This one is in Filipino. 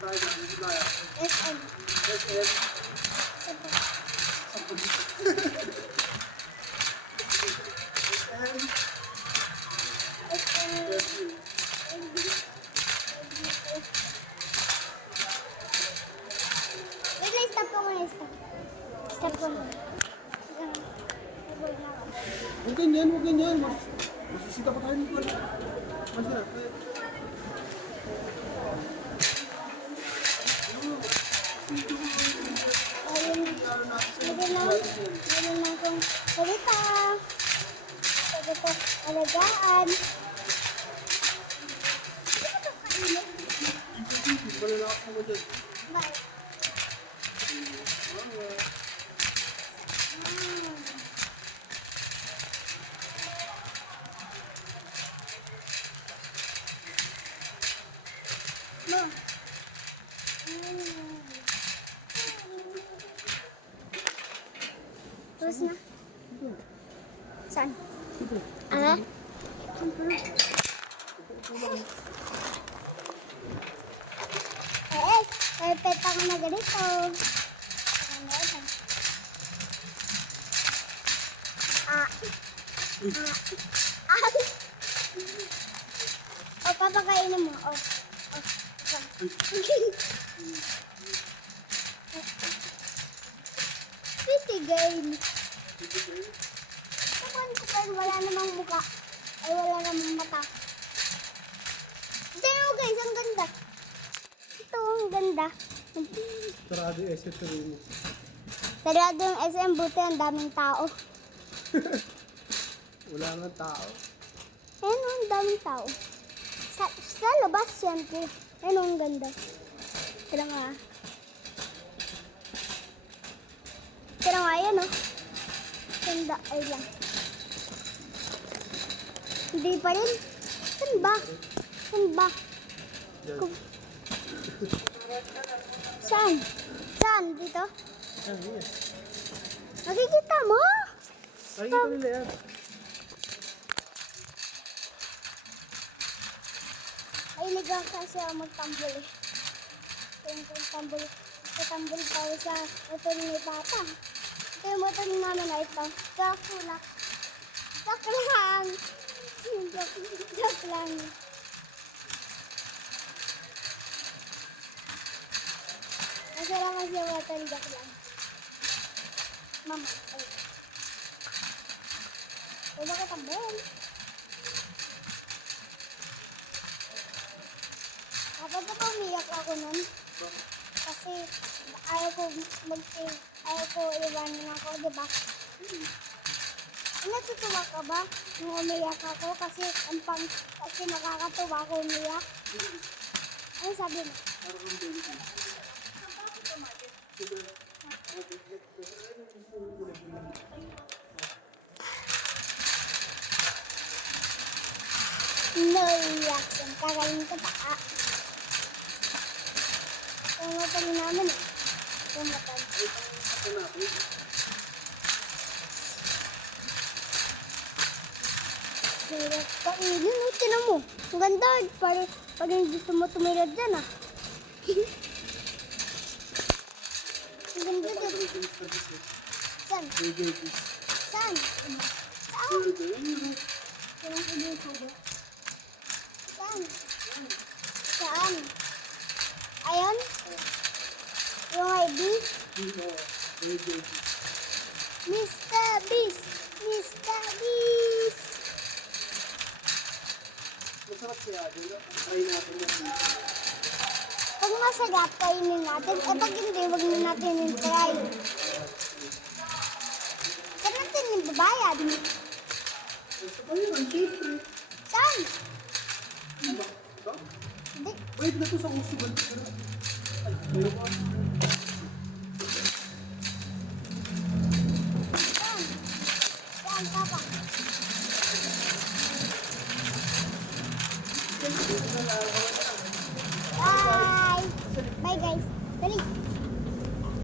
SM. Wait lang, stop ko muna. Stop ko muna. Huwag ganyan, huwag ganyan. Masusita pa tayo nito. Masarap. Meron lang kong salita. Sabi ko, alagaan. Malalakot mo dyan. Bye. Ma. Terus na? Saan? Ah? Perfect ako na ganito. O, papakainin mo. O. Pretty game. Kapag ko pa wala namang mukha. Ay, wala namang mata. Tignan mo guys, ang ganda. Ito, ang ganda. Sarado yung SM mo. Sarado yung SM, buti ang daming tao. Wala nga tao. Ayun, ang daming tao. Sa labas, siyempre. Ayun, ang ganda. Tira nga. Tira nga, ayan o. Ganda, ay lang. Hindi pa rin. Saan ba? Saan ba? Saan? Saan? Dito? Yes. Nakikita mo? Nakikita nila yan. Mahilig ako kasi ako magtambol eh. Tambol. Tambol pa ako sa motor ni Papa. Ito yung motor namin na ito. Joke lang. Joke lang. Joke lang. Masarap kasi yung motor. Joke lang. Mama. Ay. Ay, bakit tambol? Kapag ako umiyak ako nun, kasi ayaw ko iwanan ako, di ba? Natutuwa ka ba nung umiyak ako kasi nakakatuwa ako umiyak? Ano sabi mo? Naiyak yung kakain ko pa. Pumatag namin eh. Pumatag. Hirap kainin. Tinan mo. Ang ganda. Parang gusto mo tumira dyan ah. Ang ganda dyan. Saan? Saan? Saan? Saan? Saan? Ayan? Yung ID? Mr. Beast! Mr. Beast! Masarap siya. Try natin yan. Pag masarap, kainin natin. O pag hindi, wag na natin yung try. Saan natin yung babayad? Ito pa yun, siyempre. Saan? Ito? Hindi. Wait na to sa usugan. Ay,